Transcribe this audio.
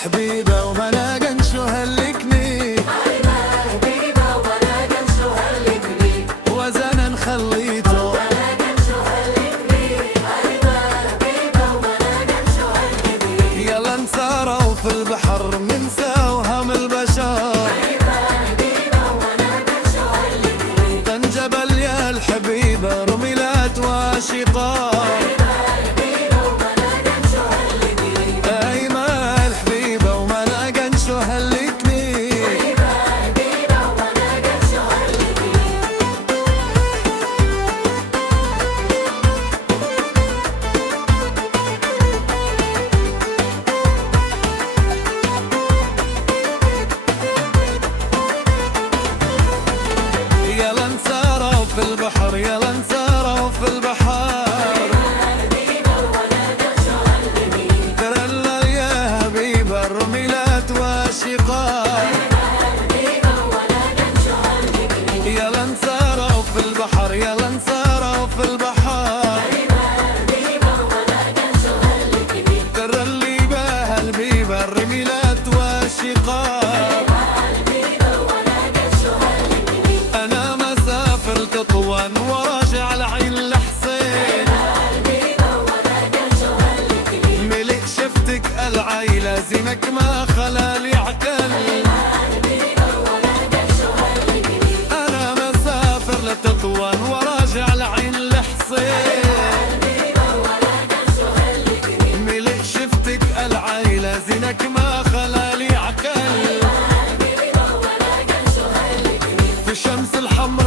الحبيبة وما لاقن شو هلكني، وزنا خليته يلا نساروا في البحر ننسى وهم البشر، تنجبل يا الحبيبة رملات واشقار. يلا نساروا في البحر يلا نساروا في البحر، ترلل يا حبيبة الرميلات واشقار. يلا نساروا في البحر يلا نساروا في البحر، ترلي بها البيبة الرميلات واشقار. أنا مسافر تطوان وراجع لعين الحسين، ملك شفتك العيلة زينك ما خلالي عقل. أنا مسافر لتطوان وراجع لعين الحسين، ملك شفتك العيلة زينك ما خلالي عقل. في شمس الحمر